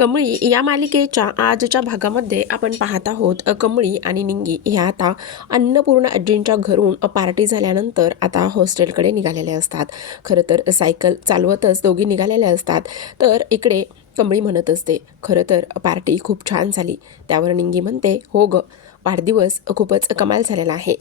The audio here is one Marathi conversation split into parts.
कमळी या मालिकेच्या आजच्या भागामध्ये आपण पाहत आहोत कमळी आणि निंगी ह्या आता अन्नपूर्णा आजींच्या घरून पार्टी झाल्यानंतर आता हॉस्टेलकडे निघालेले असतात. खरं तर सायकल चालवतच दोघी निघालेल्या असतात. तर इकडे कमळी म्हणत असते, खरं तर पार्टी खूप छान झाली. त्यावर निंगी म्हणते, हो ग, वाढदिवस खूपच कमाल झालेला आहे.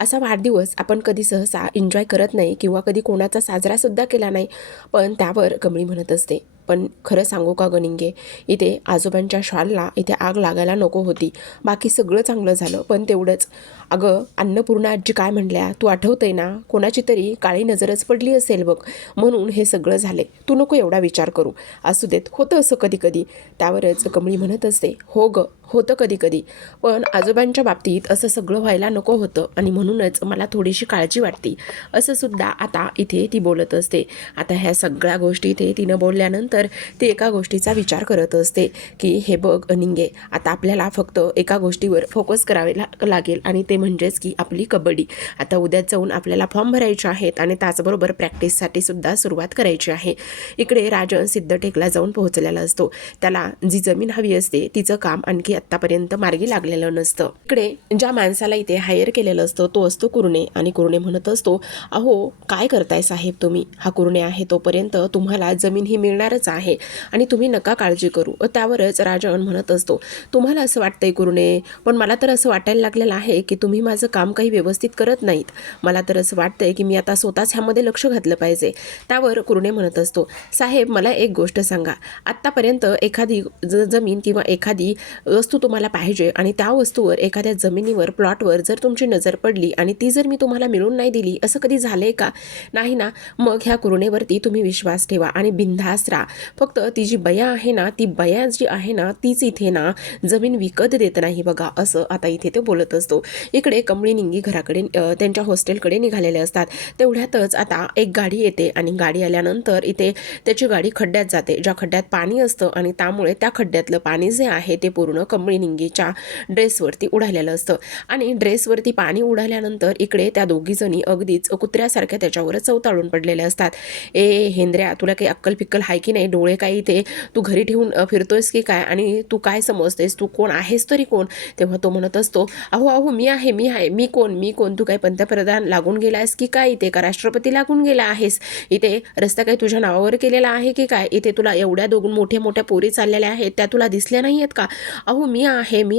असा वाढदिवस आपण कधी सहसा एन्जॉय करत नाही किंवा कधी कोणाचा साजरासुद्धा केला नाही. पण त्यावर कमळी म्हणत असते, पण खरं सांगू का ग निंगे, इथे आजोबांच्या शॉलला इथे आग लागायला नको होती. बाकी सगळं चांगलं झालं, पण तेवढंच. अगं अन्नपूर्णा आजी काय म्हणल्या तू आठवतंय ना, कोणाची तरी काळी नजरच पडली असेल बघ, म्हणून हे सगळं झाले. तू नको एवढा विचार करू, असू देत, होतं असं कधी कधी. त्यावरच कमळी म्हणत असते, हो ग, होतं कधी कधी, पण आजोबांच्या बाबतीत असं सगळं व्हायला नको होतं आणि म्हणूनच मला थोडीशी काळजी वाटते, असं सुद्धा आता इथे ती बोलत असते. आता ह्या सगळ्या गोष्टी इथे तिनं बोलल्यानंतर ती एका गोष्टीचा विचार करत असते की हे बघ निंगे, आता आपल्याला फक्त एका गोष्टीवर फोकस करावे लागेल आणि ते म्हणजेच की आपली कबड्डी. आता उद्या जाऊन आपल्याला फॉर्म भरायचे आहेत आणि त्याचबरोबर प्रॅक्टिससाठी सुद्धा सुरुवात करायची आहे. इकडे राजन सिद्धटेकला जाऊन पोहोचलेला असतो. त्याला जी जमीन हवी असते तिचं काम आणखी आत्तापर्यंत मार्गी लागलेलं नसतं. इकडे ज्या माणसाला इथे हायर केलेलं असतं तो असतो कुरणे, आणि कुरणे म्हणत असतो, अहो काय करताय साहेब तुम्ही, हा कुरणे आहे तोपर्यंत तुम्हाला जमीन ही मिळणारच आहे आणि तुम्ही नका काळजी करू. त्यावरच राजन म्हणत असतो, तुम्हाला असं वाटतंय कुरणे, पण मला तर असं वाटायला लागलेलं आहे की तुम्ही माझं काम काही व्यवस्थित करत नाहीत. मला तर असं वाटतंय की मी आता स्वतःच ह्यामध्ये लक्ष घातलं पाहिजे. त्यावर कुरणे म्हणत असतो, साहेब मला एक गोष्ट सांगा, आत्तापर्यंत एखादी जमीन किंवा एखादी वस्तू तुम्हाला पाहिजे आणि त्या वस्तूवर एखाद्या जमिनीवर प्लॉटवर जर तुमची नजर पडली आणि ती जर मी तुम्हाला मिळून नाही दिली, असं कधी झालंय का? नाही ना. मग ह्या कुरणेवरती तुम्ही विश्वास ठेवा आणि बिनधास्त राहा. फक्त ती जी बया आहे ना, ती बया जी आहे ना, तीच इथे ना जमीन विकत देत नाही बघा, असं आता इथे ते बोलत असतो. इकडे कमळी निंगी घराकडे त्यांच्या हॉस्टेलकडे निघालेले असतात. तेवढ्यातच आता एक गाडी येते आणि गाडी आल्यानंतर इथे त्याची गाडी खड्ड्यात जाते, ज्या खड्ड्यात पाणी असतं आणि त्यामुळे त्या खड्ड्यातलं पाणी जे आहे ते पूर्ण कमळी निंगीच्या ड्रेसवरती उडालेलं असतं. आणि ड्रेसवरती पाणी उडाल्यानंतर इकडे त्या दोघीजणी अगदीच कुत्र्यासारख्या त्याच्यावर चवताळून पडलेल्या असतात. ए हेंद्र्या, तुला काही अक्कल पिक्कल आहे की नाही? डोळे काही इथे तू घरी ठेवून फिरतोयस की काय? आणि तू काय समजतेस? तू कोण आहेस तरी कोण? तेव्हा तो म्हणत असतो, अहो अहो मी आहे, मी कोण? तू काय पंतप्रधान लागून गेला आहेस की काय? इथे का राष्ट्रपती लागून गेला आहेस? इथे रस्ता काय तुझ्या नावावर केलेला आहे की काय? इथे तुला एवढ्या दोन मोठ्या पोरी चाललेल्या आहेत, त्या तुला दिसल्या नाही आहेत का? अहो मी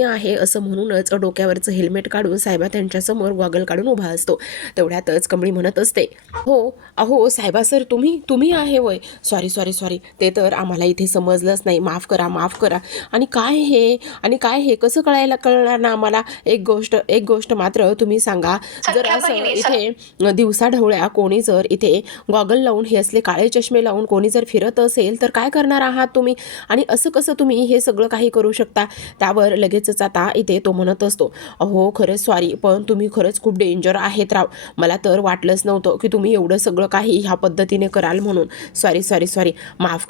आहे असं म्हणूनच डोक्यावरचं हेल्मेट काढून साहेबा त्यांच्यासमोर गॉगल काढून उभा असतो. तेवढ्यातच कमळी म्हणत असते, हो अहो साहेबा सर, तुम्ही आहे वय, सॉरी, ते तर आम्हाला इथे समजलंच नाही, माफ करा. आणि काय हे कसं कळणार ना आम्हाला? एक गोष्ट मात्र तुम्ही सांगा, जर असं इथे दिवसा ढवळ्या कोणी जर इथे गॉगल लावून हे असले काळे चष्मे लावून कोणी जर फिरत असेल तर काय करणार आहात तुम्ही? आणि असं कसं तुम्ही हे सगळं काही करू शकता? त्यावर लगेचच आता इथे तो म्हणत असतो, अहो खरंच सॉरी, पण तुम्ही खरंच खूप डेंजर आहेत राव. मला तर वाटलंच नव्हतं की तुम्ही एवढं सगळं काही ह्या पद्धतीने कराल म्हणून. सॉरी, माफ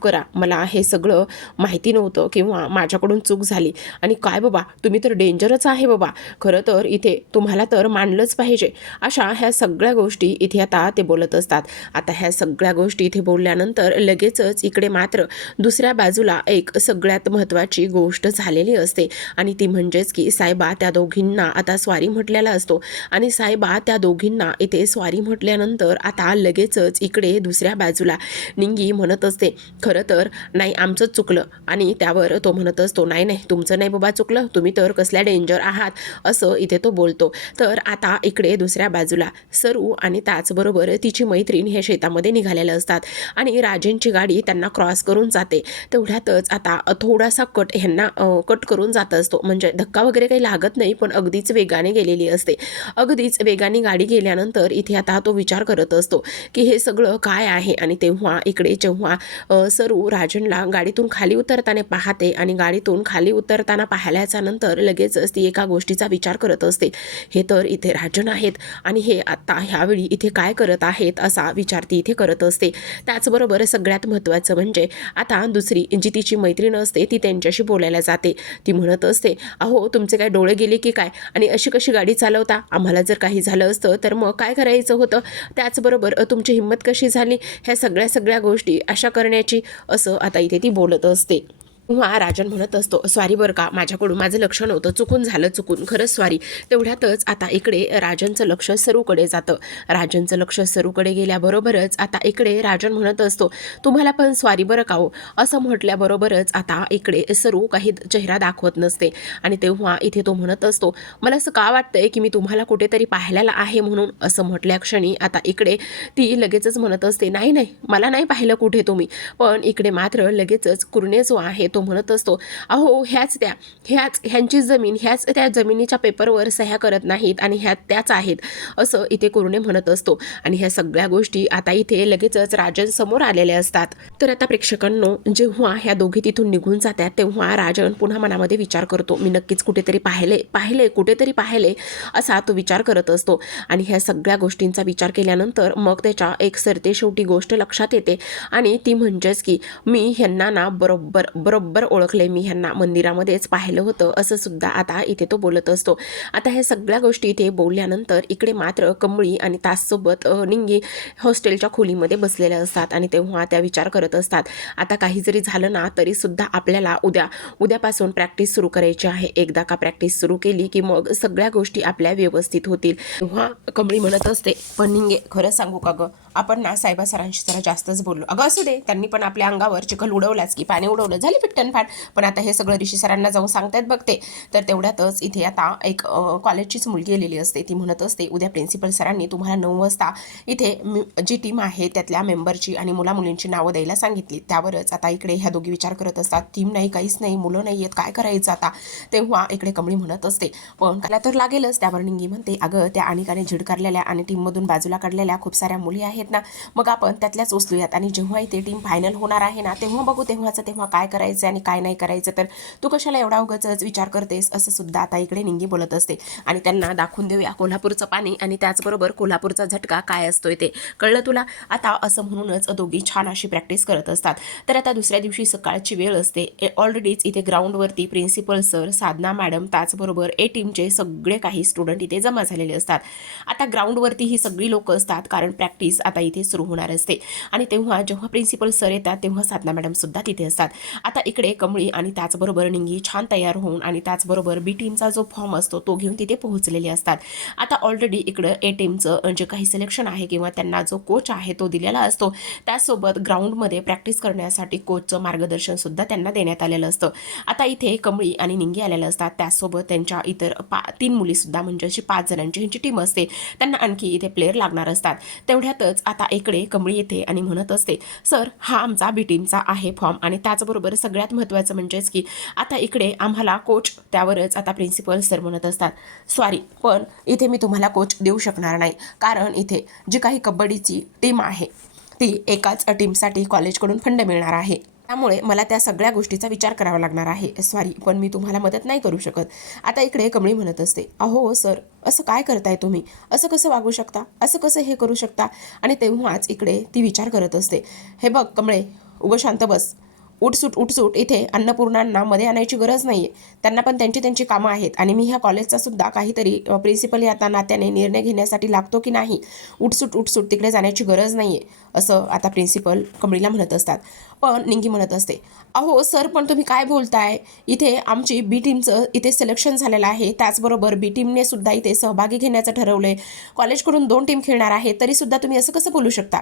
करा. मला हे सगळं माहिती नव्हतं किंवा माझ्याकडून चूक झाली. आणि काय बाबा, तुम्ही तर डेंजरच आहे बाबा. खरं तर इथे तुम्हाला तर मानलंच पाहिजे. अशा ह्या सगळ्या गोष्टी इथे आता ते बोलत असतात. आता ह्या सगळ्या गोष्टी इथे बोलल्यानंतर लगेचच इकडे मात्र दुसऱ्या बाजूला एक सगळ्यात महत्त्वाची गोष्ट झालेली असते आणि ती म्हणजेच की साहेबा त्या दोघींना आता स्वारी म्हटलेला असतो. आणि साहेबा त्या दोघींना इथे स्वारी म्हटल्यानंतर आता लगेचच इकडे दुसऱ्या बाजूला निंगी म्हणत असते, खरं तर नाही आमचंच चुकलं. आणि त्यावर तो म्हणत असतो, नाही तुमचं नाही बाबा चुकलं, तुम्ही तर कसल्या डेंजर आहात, असं इथे तो बोलतो. तर आता इकडे दुसऱ्या बाजूला सरू आणि त्याचबरोबर तिची मैत्रीण हे शेतामध्ये निघालेलं असतात आणि राजेंची गाडी त्यांना क्रॉस करून जाते. तेवढ्यातच आता थोडासा कट ह्यांना कट करून जात असतो, म्हणजे धक्का वगैरे काही लागत नाही, पण अगदीच वेगाने गेलेली असते. अगदीच वेगाने गाडी गेल्यानंतर इथे आता तो विचार करत असतो की हे सगळं काय आहे. आणि तेव्हा इकडे जेव्हा सरू राजनला गाडीतून खाली उतरताना पाहते आणि गाडीतून खाली उतरताना पाहिल्याच्या नंतर लगेचच ती एका गोष्टीचा विचार करत असते, हे तर इथे राजन आहेत आणि हे आता ह्यावेळी इथे काय करत आहेत असा विचार ती इथे करत असते. त्याचबरोबर सगळ्यात महत्त्वाचं म्हणजे आता दुसरी जी तिची मैत्रीण असते ती त्यांच्याशी बोलत बोलायला जाते. ती म्हणत असते, अहो तुमचे काय डोळे गेले की काय, आणि अशी कशी गाडी चालवता, आम्हाला जर काही झालं असतं तर मग काय करायचं होतं, त्याचबरोबर तुमची हिंमत कशी झाली ह्या सगळ्या गोष्टी अशा करण्याची, असं आता इथे ती बोलत असते. तेव्हा राजन म्हणत असतो, सॉरी बरं का, माझ्याकडून माझं लक्ष नव्हतं, चुकून खरंच सॉरी. तेवढ्यातच आता इकडे राजनचं लक्ष सरूकडे जातं. राजनचं लक्ष सरूकडे गेल्याबरोबरच आता इकडे राजन म्हणत असतो, तुम्हाला पण सॉरी बरं का हो, असं म्हटल्याबरोबरच आता इकडे सरू काही चेहरा दाखवत नसते. आणि तेव्हा इथे तो म्हणत असतो, मला असं का वाटतंय की मी तुम्हाला कुठेतरी पाहिलेलं आहे म्हणून, असं म्हटल्या क्षणी आता इकडे ती लगेचच म्हणत असते, नाही नाही मला नाही पाहिलं कुठे तुम्ही. पण इकडे मात्र लगेचच कुरणे जो आहे तो म्हणत असतो, अहो ह्यांची जमीन, ह्याच त्या जमिनीच्या पेपरवर सह्या करत नाहीत आणि ह्या त्याच आहेत, असं इथे कुरणे म्हणत असतो. आणि ह्या सगळ्या गोष्टी आता इथे लगेचच राजन समोर आलेल्या असतात. तर आता प्रेक्षकांनो, जेव्हा ह्या दोघी तिथून निघून जातात तेव्हा राजन पुन्हा मनामध्ये विचार करतो, मी नक्कीच कुठेतरी कुठेतरी पाहिले असा तो विचार करत असतो. आणि ह्या सगळ्या गोष्टींचा विचार केल्यानंतर मग त्याच्या एक सरते शेवटी गोष्ट लक्षात येते, आणि ती म्हणजेच की मी ह्यांना ना बरोबर ओळखले, मी ह्यांना मंदिरामध्येच पाहिलं होतं, असं सुद्धा आता इथे तो बोलत असतो. आता ह्या सगळ्या गोष्टी इथे बोलल्यानंतर इकडे मात्र कमळी आणि ताससोबत निंगी हॉस्टेलच्या खोलीमध्ये बसलेल्या असतात. आणि तेव्हा त्या विचार करत असतात, आता काही जरी झालं ना तरी सुद्धा आपल्याला उद्यापासून प्रॅक्टिस सुरू करायची आहे. एकदा का प्रॅक्टिस सुरू केली की मग सगळ्या गोष्टी आपल्या व्यवस्थित होतील. तेव्हा कमळी म्हणत असते, पण निंगे खरंच सांगू का गं, आपण ना साहेबा सरांशी जरा जास्तच बोललो. अगं असू दे, त्यांनी पण आपल्या अंगावर चिखल उडवलाच की, पाणी उडवलं, झाली पिट्टनफाट. पण आता हे सगळं ऋषी सरांना जाऊन सांगतायत बघते. तर तेवढ्यातच इथे आता एक कॉलेजचीच मुलगी आलेली असते. ती म्हणत असते, उद्या प्रिन्सिपल सरांनी तुम्हाला 9 वाजता इथे जी टीम आहे त्यातल्या मेंबरची आणि मुलामुलींची नावं द्यायला सांगितली. त्यावरच आता इकडे ह्या दोघी विचार करत असतात, टीम नाही, काहीच नाही, मुलं नाही आहेत, काय करायचं आता. तेव्हा इकडे कमळी म्हणत असते, पण त्याला तर लागेलच. त्यावर निंगी म्हणते, अगं त्या अनिकाने झिडकारलेल्या आणि टीममधून बाजूला काढलेल्या खूप साऱ्या मुली आहेत ना, मग आपण त्यातल्याच उचलूयात. आणि जेव्हा इथे टीम फायनल होणार आहे ना तेव्हा बघू, तेव्हा काय करायचं आणि काय नाही करायचं. तर तू कशाला एवढा उगाचच विचार करतेस, असं सुद्धा आता इकडे निंगी बोलत असते. आणि त्यांना दाखवून देऊया कोल्हापूरचं पाणी आणि त्याचबरोबर कोल्हापूरचा झटका काय असतोय ते, कळलं तुला आता, असं म्हणूनच दोघी छान अशी प्रॅक्टिस करत असतात. तर आता दुसऱ्या दिवशी सकाळची वेळ असते. ऑलरेडीच इथे ग्राउंडवरती प्रिन्सिपल सर, साधना मॅडम, त्याचबरोबर ए टीमचे सगळे काही स्टुडंट इथे जमा झालेले असतात. आता ग्राउंडवरती ही सगळी लोक असतात, कारण प्रॅक्टिस आता इथे सुरू होणार असते. आणि तेव्हा जेव्हा प्रिन्सिपल सर येतात तेव्हा साधना मॅडम सुद्धा तिथे असतात. आता इकडे कमळी आणि त्याचबरोबर निंगी छान तयार होऊन आणि त्याचबरोबर बी टीमचा जो फॉर्म असतो तो घेऊन तिथे पोहोचलेले असतात. आता ऑलरेडी इकडं ए टीमचं जे काही सिलेक्शन आहे किंवा त्यांना जो कोच आहे तो दिलेला असतो, त्यासोबत ग्राउंडमध्ये प्रॅक्टिस करण्यासाठी कोचचं मार्गदर्शन सुद्धा त्यांना देण्यात आलेलं असतं. आता इथे कमळी आणि निंगी आलेल्या असतात, त्याचसोबत त्यांच्या इतर 3 मुली सुद्धा, म्हणजे अशी 5 जणांची ह्यांची टीम असते. त्यांना आणखी इथे प्लेयर लागणार असतात. तेवढ्यातच आता इकडे कमळी येते आणि म्हणत असते, सर हा आमचा बी टीमचा आहे फॉर्म. आणि त्याचबरोबर सगळ्यात महत्त्वाचं म्हणजेच की आता इकडे आम्हाला कोच, त्यावरच आता प्रिन्सिपल सर म्हणत असतात, सॉरी पण इथे मी तुम्हाला कोच देऊ शकणार नाही, कारण इथे जी काही कबड्डीची टीम आहे ती एकाच टीमसाठी कॉलेजकडून फंड मिळणार आहे, त्यामुळे मला त्या सगळ्या गोष्टीचा विचार करावा लागणार आहे. सॉरी पण मी तुम्हाला मदत नाही करू शकत. आता इकडे कमळी म्हणत असते, अहो सर असं काय करताय तुम्ही, असं कसं वागू शकता, असं कसं हे करू शकता. आणि तेव्हाच इकडे ती विचार करत असते, हे बघ कमळे, उगं शांत बस, उठसूट इथे अन्नपूर्णांना मध्ये आणायची गरज नाही आहे. त्यांना पण त्यांची कामं आहेत. आणि मी ह्या कॉलेजचा सुद्धा काहीतरी प्रिन्सिपल या नात्याने निर्णय घेण्यासाठी लागतो की नाही, उठसूट तिकडे जाण्याची गरज नाही आहे, असं आता प्रिन्सिपल कमळीला म्हणत असतात. पण निंगी म्हणत असते, अहो सर पण तुम्ही काय बोलताय, इथे आमची बी टीमचं इथे सिलेक्शन झालेलं आहे, त्याचबरोबर बी टीमने सुद्धा इथे सहभागी घेण्याचं ठरवलं आहे, कॉलेजकडून 2 टीम खेळणार आहे, तरीसुद्धा तुम्ही असं कसं बोलू शकता.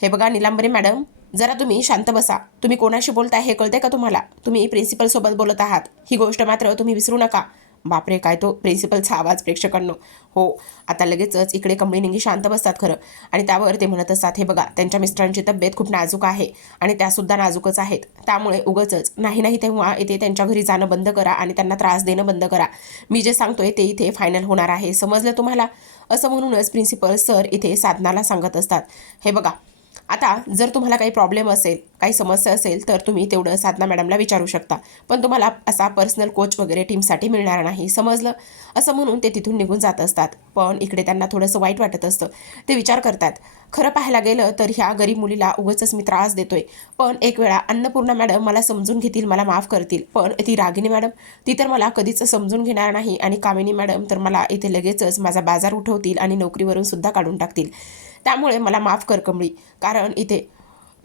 हे बघा निलांबरे मॅडम, जरा तुम्ही शांत बसा. तुम्ही कोणाशी बोलताय हे कळतंय का तुम्हाला, तुम्ही प्रिन्सिपल सोबत बोलत आहात, ही गोष्ट मात्र तुम्ही विसरू नका. बापरे, काय तो प्रिन्सिपलचा आवाज प्रेक्षकांनो. हो, आता लगेचच इकडे कमळी निंगी शांत बसतात खरं. आणि त्यावर ते म्हणत असतात, हे बघा त्यांच्या मिस्टरांची तब्येत खूप नाजूक आहे आणि त्यासुद्धा नाजूकच आहेत, त्यामुळे उगच नाही तेव्हा इथे त्यांच्या घरी जाणं बंद करा आणि त्यांना त्रास देणं बंद करा. मी जे सांगतोय ते इथे फायनल होणार आहे, समजलं तुम्हाला. असं म्हणूनच प्रिन्सिपल सर इथे साधनाला सांगत असतात, हे बघा आता जर तुम्हाला काही प्रॉब्लेम असेल, काही समस्या असेल तर तुम्ही तेवढं साधना मॅडमला विचारू शकता, पण तुम्हाला असा पर्सनल कोच वगैरे टीमसाठी मिळणार नाही, समजलं? असं म्हणून ते तिथून निघून जात असतात. पण इकडे त्यांना थोडंसं वाईट वाटत असतं. ते विचार करतात, खरं पाहायला गेलं तर ह्या गरीब मुलीला उगाचच मी त्रास देतोय, पण एक वेळा अन्नपूर्णा मॅडम मला समजून घेतील, मला माफ करतील. पण ती रागिनी मॅडम, ती तर मला कधीच समजून घेणार नाही, आणि कामिनी मॅडम तर मला इथे लगेचच माझा बाजार उठवतील आणि नोकरीवरून सुद्धा काढून टाकतील. त्यामुळे मला माफ कर कमळी, कारण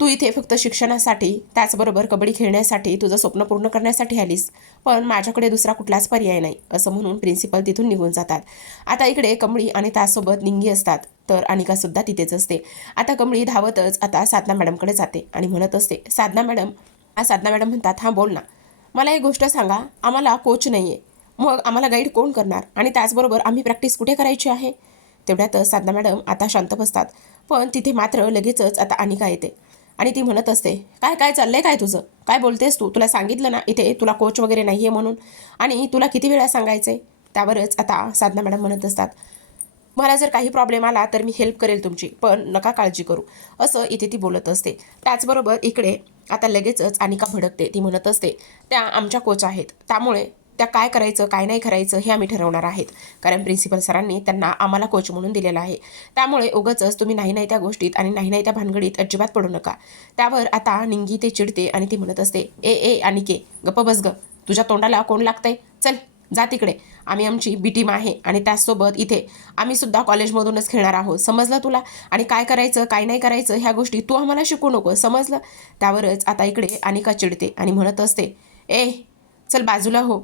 तू इथे फक्त शिक्षणासाठी, त्याचबरोबर कबड्डी खेळण्यासाठी, तुझं स्वप्न पूर्ण करण्यासाठी आलीस, पण माझ्याकडे दुसरा कुठलाच पर्याय नाही, असं म्हणून प्रिन्सिपल तिथून निघून जातात. आता इकडे कमळी आणि त्यासोबत निंगी असतात, तर अनिकासुद्धा तिथेच असते. आता कमळी धावतच आता साधना मॅडमकडे जाते आणि म्हणत असते, साधना मॅडम म्हणतात, हां बोल ना. मला एक गोष्ट सांगा, आम्हाला कोच नाही आहे, मग आम्हाला गाईड कोण करणार, आणि त्याचबरोबर आम्ही प्रॅक्टिस कुठे करायची आहे? तेवढ्यातच साधना मॅडम आता शांत बसतात. पण तिथे मात्र लगेचच आता अनिका येते आणि ती म्हणत असते, काय काय चाललंय काय तुझं? काय बोलतेस तू? तुला सांगितलं ना इथे तुला कोच वगैरे नाही आहे म्हणून, आणि तुला किती वेळा सांगायचं आहे? त्यावरच आता साधना मॅडम म्हणत असतात, मला जर काही प्रॉब्लेम आला तर मी हेल्प करेल तुमची, पण नका काळजी करू, असं इथे ती बोलत असते. त्याचबरोबर इकडे आता लगेचच अनिका भडकते. ती म्हणत असते, त्या आमच्या कोच आहेत, त्यामुळे त्या काय करायचं काय नाही करायचं हे आम्ही ठरवणार आहेत, कारण प्रिन्सिपल सरांनी त्यांना आम्हाला कोच म्हणून दिलेलं आहे. त्यामुळे उगाचच तुम्ही नाही त्या गोष्टीत आणि नाही त्या भानगडीत अजिबात पडू नका. त्यावर आता निंगी ते चिडते आणि ती म्हणत असते, ए ए अनिके, गप्प बस ग, तुझ्या तोंडाला कोण लागतंय? चल जा तिकडे, आम्ही आमची बी टीम आहे, आणि त्याचसोबत इथे आम्ही सुद्धा कॉलेजमधूनच खेळणार आहोत, समजलं तुला? आणि काय करायचं काय नाही करायचं ह्या गोष्टी तू आम्हाला शिकू नको, समजलं? त्यावरच आता इकडे अनिका चिडते आणि म्हणत असते, ए चल बाजूला हो,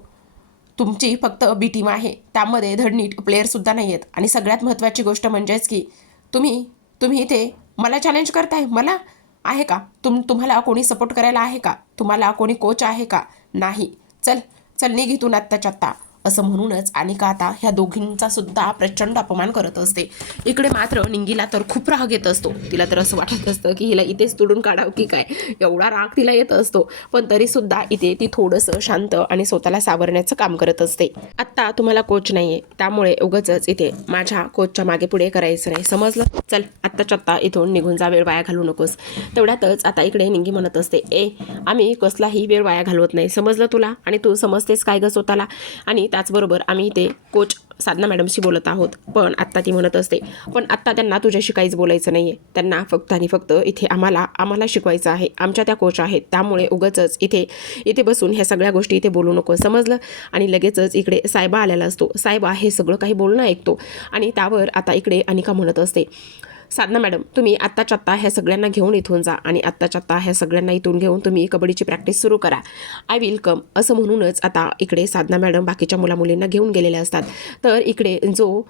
तुमची फक्त बी टीम आहे, त्यामध्ये धडनीट प्लेयरसुद्धा नाही आहेत, आणि सगळ्यात महत्त्वाची गोष्ट म्हणजेच की तुम्ही तुम्ही इथे मला चॅलेंज करताय, मला आहे का? तुम्हाला कोणी सपोर्ट करायला आहे का? तुम्हाला कोणी कोच आहे का? नाही. चल चल निघ इथून आत्ताच्या आत्ता, असं म्हणूनच अनिका आता ह्या दोघींचा सुद्धा प्रचंड अपमान करत असते. इकडे मात्र निंगीला तर खूप राग येत असतो. तिला तर असं वाटत असतं की हिला इथेच तोडून काढावं की काय, एवढा राग तिला येत असतो. पण तरीसुद्धा इथे ती थोडंसं शांत आणि स्वतःला सावरण्याचं काम करत असते. आत्ता तुम्हाला कोच नाही आहे, त्यामुळे उगाचच इथे माझ्या कोचच्या मागे पुढे करायचं नाही, समजलं? चल आत्ताच्या आत्ता इथून निघून जा, वेळ वाया घालू नकोस. तेवढ्यातच आता इकडे निंगी म्हणत असते, ए आम्ही कसलाही वेळ वाया घालवत नाही, समजलं तुला? आणि तू समजतेस काय गं स्वतःला? आणि त्याचबरोबर आम्ही इथे कोच साधना मॅडमशी बोलत आहोत. पण आत्ता ती म्हणत असते, पण आत्ता त्यांना तुझ्याशी काहीच बोलायचं नाही आहे, त्यांना फक्त आणि फक्त इथे आम्हाला शिकवायचं आहे, आमच्या त्या कोच आहेत, त्यामुळे उगाचच इथे बसून ह्या सगळ्या गोष्टी इथे बोलू नको, समजलं? आणि लगेचच इकडे साहेबा आलेला असतो. साहेबा हे सगळं काही बोलणं ऐकतो, आणि त्यावर आता इकडे अनिका म्हणत असते, साधना मॅडम तुम्ही आत्ताच्या आत्ता ह्या सगळ्यांना घेऊन इथून जा, आणि आत्ताच्या आत्ता ह्या सगळ्यांना इथून घेऊन तुम्ही कबड्डीची प्रॅक्टिस सुरू करा, आय विल कम, असं म्हणूनच आता इकडे साधना मॅडम बाकीच्या मुलींना घेऊन गेलेल्या असतात. तर इकडे जो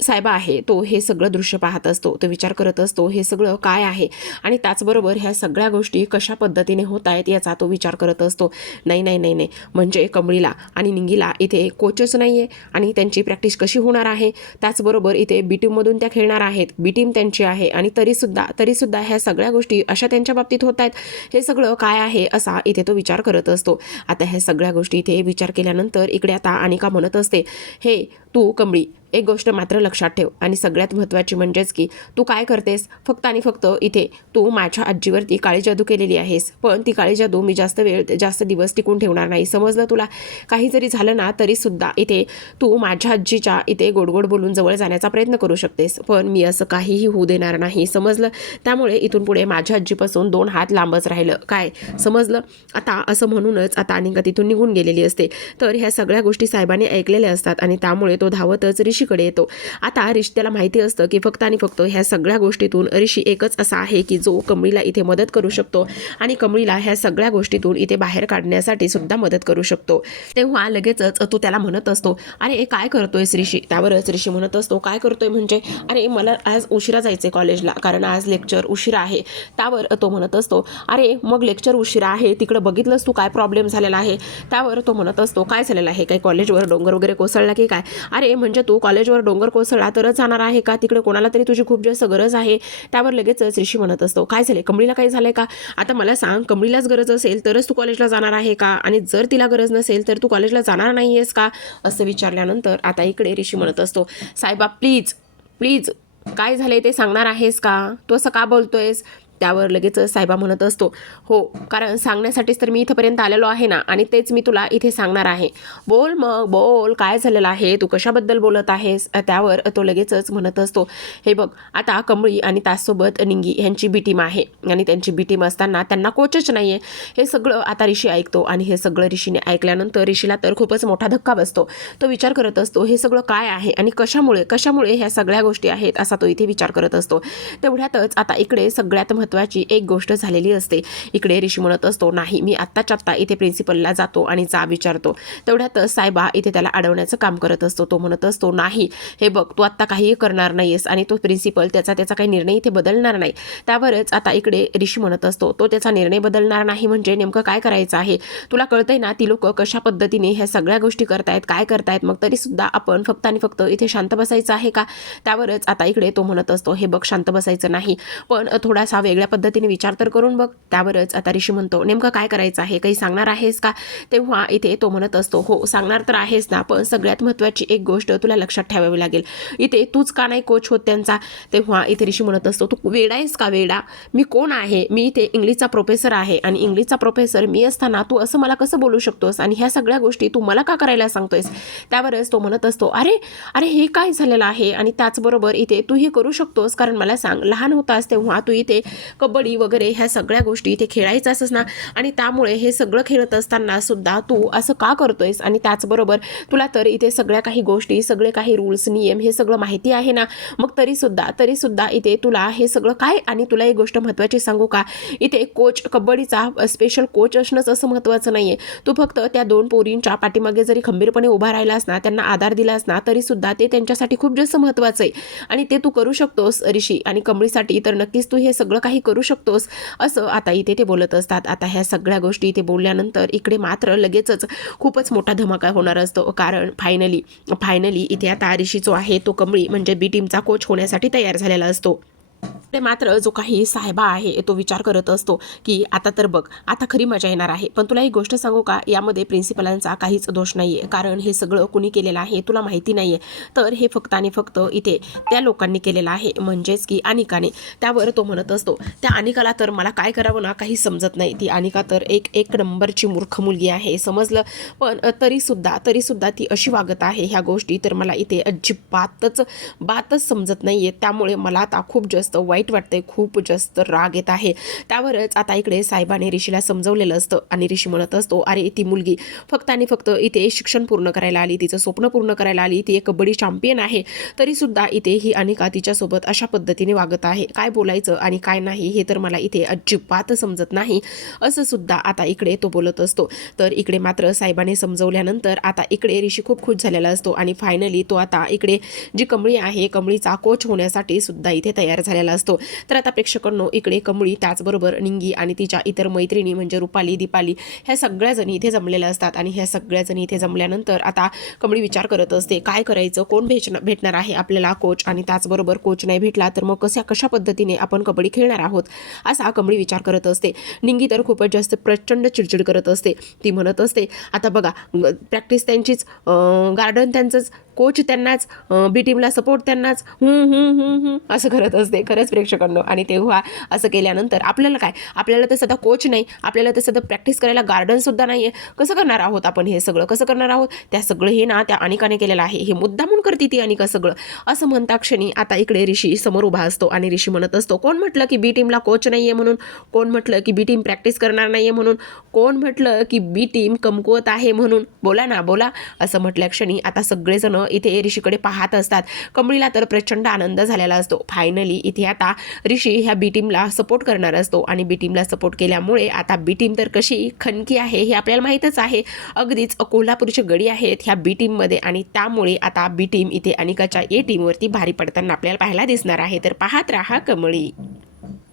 साहेबा आहे तो हे सगळं दृश्य पाहत असतो. तो विचार करत असतो हे सगळं काय आहे, आणि त्याचबरोबर ह्या सगळ्या गोष्टी कशा पद्धतीने होत आहेत याचा तो विचार करत असतो. नाही, म्हणजे कमळीला आणि निंगीला इथे कोचच नाही आहे, आणि त्यांची प्रॅक्टिस कशी होणार आहे? त्याचबरोबर इथे बी टीममधून त्या खेळणार आहेत, बी टीम त्यांची आहे, आणि तरीसुद्धा ह्या सगळ्या गोष्टी अशा त्यांच्या बाबतीत होत आहेत, हे सगळं काय आहे असा इथे तो विचार करत असतो. आता ह्या सगळ्या गोष्टी इथे विचार केल्यानंतर इकडे आता अनिका म्हणत असते, हे तू कमळी एक गोष्ट मात्र लक्षात ठेव, आणि सगळ्यात महत्त्वाची म्हणजेच की तू काय करतेस, फक्त आणि फक्त इथे तू माझ्या आजीवरती काळी जादू केलेली आहेस, पण ती काळी जादू मी जास्त दिवस टिकून ठेवणार नाही, समजलं तुला? काही जरी झालं ना तरीसुद्धा इथे तू माझ्या आजीच्या इथे गोड बोलून जवळ जाण्याचा प्रयत्न करू शकतेस, पण मी असं काहीही होऊ देणार नाही, समजलं? त्यामुळे इथून पुढे माझ्या आजीपासून 2 हात लांबच राहिलं काय, समजलं? आता असं म्हणूनच आता अनिका तिथून निघून गेलेली असते. तर ह्या सगळ्या गोष्टी साहेबांनी ऐकलेल्या असतात, आणि त्यामुळे तो धावतच ऋषीकडे येतो. आता त्याला माहिती असतं की फक्त आणि फक्त ह्या सगळ्या गोष्टीतून ऋषी एकच असा आहे की जो कमळीला इथे मदत करू शकतो, आणि कमळीला ह्या सगळ्या गोष्टीतून इथे बाहेर काढण्यासाठी सुद्धा मदत करू शकतो. तेव्हा लगेचच तो त्याला म्हणत असतो, अरे काय करतोयस ऋषी? त्यावरच ऋषी म्हणत असतो, काय करतोय म्हणजे? अरे मला आज उशिरा जायचे कॉलेजला, कारण आज लेक्चर उशिरा आहे. त्यावर तो म्हणत असतो, अरे मग लेक्चर उशिरा आहे, तिकडे बघितलंस तू काय प्रॉब्लेम झालेला आहे? त्यावर तो म्हणत असतो, काय झालेलं आहे? काही कॉलेजवर डोंगर वगैरे कोसळला की काय? अरे म्हणजे तू कॉलेजवर डोंगर कोसळला तरच जाणार आहे का? तिकडे कोणाला तरी तुझी खूप जास्त गरज आहे. त्यावर लगेचच ऋषी म्हणत असतो, काय झाले? कमळीला काय झालंय का? आता मला सांग, कमळीलाच गरज असेल तरच तू कॉलेजला जाणार आहे का? आणि जर तिला गरज नसेल तर तू कॉलेजला जाणार नाही आहेस का? असं विचारल्यानंतर आता इकडे ऋषी म्हणत असतो, साहेबा प्लीज काय झालंय ते सांगणार आहेस का? तू असं का बोलतोयस? त्यावर लगेच सायबा म्हणत असतो, हो कारण सांगण्यासाठीच तर मी इथंपर्यंत आलेलो आहे ना, आणि तेच मी तुला इथे सांगणार आहे. बोल मग बोल, काय झालेलं आहे, तू कशाबद्दल बोलत आहेस. त्यावर तो लगेचच म्हणत असतो, हे बघ आता कमळी आणि त्याचसोबत निंगी यांची बी टीम आहे आणि त्यांची बी टीम असताना त्यांना कोचच नाही आहे. हे सगळं आता ऋषी ऐकतो आणि हे सगळं ऋषीने ऐकल्यानंतर ऋषीला तर खूपच मोठा धक्का बसतो. तो विचार करत असतो, हे सगळं काय आहे आणि कशामुळे ह्या सगळ्या गोष्टी आहेत असा तो इथे विचार करत असतो. तेवढ्यातच आता इकडे सगळ्यात महत्त्वाची एक गोष्ट झालेली असते. इकडे ऋषी म्हणत असतो, नाही मी आत्ताच्या आत्ता इथे प्रिन्सिपलला जातो आणि जा विचारतो. तेवढ्यातच सायबा इथे त्याला अडवण्याचं काम करत असतो. तो म्हणत असतो, नाही हे बघ तू आत्ता काहीही करणार नाहीयेस आणि तो प्रिन्सिपल त्याचा काही निर्णय इथे बदलणार नाही. त्यावरच आता इकडे ऋषी म्हणत असतो, तो त्याचा निर्णय बदलणार नाही म्हणजे नेमकं काय करायचं आहे. तुला कळतंय ना ती लोक कशा पद्धतीने ह्या सगळ्या गोष्टी करतायत, काय करतायत, मग तरी सुद्धा आपण फक्त आणि फक्त इथे शांत बसायचं आहे का. त्यावरच आता इकडे तो म्हणत असतो, हे बघ शांत बसायचं नाही पण थोडासा वेगळ्या पद्धतीने विचार तर करून बघ. त्यावरच आता ऋषी म्हणतो, नेमकं काय करायचं आहे, काही सांगणार आहेस का. तेव्हा इथे तो म्हणत असतो, हो सांगणार तर आहेस ना, पण सगळ्यात महत्त्वाची एक गोष्ट तुला लक्षात ठेवावी लागेल, इथे तूच का नाही कोच होत त्यांचा. तेव्हा इथे ऋषी म्हणत असतो, तू वेडा आहेस का वेडा, मी कोण आहे, मी इथे इंग्लिशचा प्रोफेसर आहे आणि इंग्लिशचा प्रोफेसर मी असताना तू असं मला कसं बोलू शकतोस आणि ह्या सगळ्या गोष्टी तू मला का करायला सांगतोयस. त्यावरच तो म्हणत असतो, अरे अरे हे काय झालेलं आहे आणि त्याचबरोबर इथे तू हे करू शकतोस, कारण मला सांग लहान होतास तेव्हा तू इथे कबड्डी वगैरे ह्या सगळ्या गोष्टी इथे खेळायचास ना, आणि त्यामुळे हे सगळं खेळत असताना सुद्धा तू असं का करतोयस आणि त्याचबरोबर तुला तर इथे सगळ्या काही गोष्टी सगळे काही रूल्स नियम हे सगळं माहिती आहे ना, मग तरी सुद्धा इथे तुला हे सगळं काय. आणि तुला एक गोष्ट महत्त्वाची सांगू का, इथे कोच कबड्डीचा स्पेशल कोच असणंच असं महत्त्वाचं नाही आहे. तू फक्त त्या दोन पोरींच्या पाठीमागे जरी खंबीरपणे उभा राहिलास ना, त्यांना आधार दिलास ना, तरी सुद्धा ते त्यांच्यासाठी खूप जास्त महत्त्वाचं आहे आणि ते तू करू शकतोस ऋषी, आणि कमळीसाठी तर नक्कीच तू हे सगळं काही करू शकतोस असं आता इथे ते बोलत असतात. आता ह्या सगळ्या गोष्टी इथे बोलल्यानंतर इकडे मात्र लगेचच खूपच मोठा धमाका होणार असतो, कारण फायनली इथे आता ऋषी जो आहे तो कमळी म्हणजे बी टीमचा कोच होण्यासाठी तयार झालेला असतो. ते मात्र जो काही साहेबा आहे तो विचार करत असतो की आता तर बघ आता खरी मजा येणार आहे. पण तुला एक गोष्ट सांगू का, यामध्ये प्रिन्सिपलांचा काहीच दोष नाही आहे, कारण हे सगळं कुणी केलेलं आहे तुला माहिती नाही आहे, तर हे फक्त आणि फक्त इथे त्या लोकांनी केलेलं आहे, म्हणजेच की अनिकाने. त्यावर तो म्हणत असतो, त्या अनिकाला तर मला काय करावं ना काही समजत नाही. ती अनिका तर एक नंबरची मूर्ख मुलगी आहे समजलं, पण तरीसुद्धा ती अशी वागत आहे ह्या गोष्टी तर मला इथे अजिबातच समजत नाही आहे. त्यामुळे मला आता खूप जास्त वाईट वाटतंय, खूप जास्त राग येत आहे. त्यावरच आता इकडे साहेबाने ऋषीला समजवलेलं असतं आणि ऋषी म्हणत असतो, अरे ती मुलगी फक्त आणि फक्त इथे शिक्षण पूर्ण करायला आली, तिचं स्वप्न पूर्ण करायला आली, ती एक कबड्डी चॅम्पियन आहे, तरीसुद्धा इथे ही अनिका तिच्यासोबत अशा पद्धतीने वागत आहे. काय बोलायचं आणि काय नाही हे तर मला इथे अजिबात समजत नाही असं सुद्धा आता इकडे तो बोलत असतो. तर इकडे मात्र साहेबाने समजवल्यानंतर आता इकडे ऋषी खूप खुश झालेला असतो आणि फायनली तो आता इकडे जी कमळी आहे कमळीचा कोच होण्यासाठी सुद्धा इथे तयार झालेला असतो. तर आता प्रेक्षकांनो इकडे कमळी त्याचबरोबर निंगी आणि तिच्या इतर मैत्रिणी म्हणजे रुपाली दीपाली ह्या सगळ्या जणी इथे जमलेल्या असतात आणि ह्या सगळ्या जणी इथे जमल्यानंतर आता कमळी विचार करत असते काय करायचं, कोण भेटणार आहे आपल्याला कोच, आणि त्याचबरोबर कोच नाही भेटला तर मग कशा पद्धतीने आपण कबड्डी खेळणार आहोत असा कमळी विचार करत असते. निंगी तर खूपच जास्त प्रचंड चिडचिड करत असते. ती म्हणत असते आता बघा प्रॅक्टिस त्यांचीच, गार्डन त्यांचंच, कोच त्यांनाच, बी टीमला सपोर्ट त्यांनाच, असं करत असते खरंच प्रेक्षकांनो. आणि तेव्हा असं केल्यानंतर आपल्याला काय, आपल्याला तर सध्या कोच नाही, आपल्याला तर सध्या प्रॅक्टिस करायला गार्डनसुद्धा नाही आहे, कसं करणार आहोत आपण हे सगळं, कसं करणार आहोत. त्या सगळं हे ना त्या अनिकाने केलेलं आहे, हे मुद्दामून करते ती अनिका सगळं असं म्हणता क्षणी आता इकडे ऋषी समोर उभा असतो आणि ऋषी म्हणत असतो, कोण म्हटलं की बी टीमला कोच नाही आहे म्हणून, कोण म्हटलं की बी टीम प्रॅक्टिस करणार नाही आहे म्हणून, कोण म्हटलं की बी टीम कमकुवत आहे म्हणून, बोला ना बोला. असं म्हटल्या क्षणी आता सगळेजण इथे ऋषीकडे पाहत असतात. कमळीला तर प्रचंड आनंद झालेला असतो. फायनली इथे आता ऋषी ह्या बी टीमला सपोर्ट करणार असतो आणि बी टीमला सपोर्ट केल्यामुळे आता बी टीम तर कशी खनकी आहे हे आपल्याला माहीतच आहे, अगदीच कोल्हापूरचे गडी आहेत ह्या बी टीममध्ये, आणि त्यामुळे आता बी टीम इथे अनिकाच्या ए टीमवरती भारी पडताना आपल्याला पाहायला दिसणार आहे. तर पाहत राहा कमळी.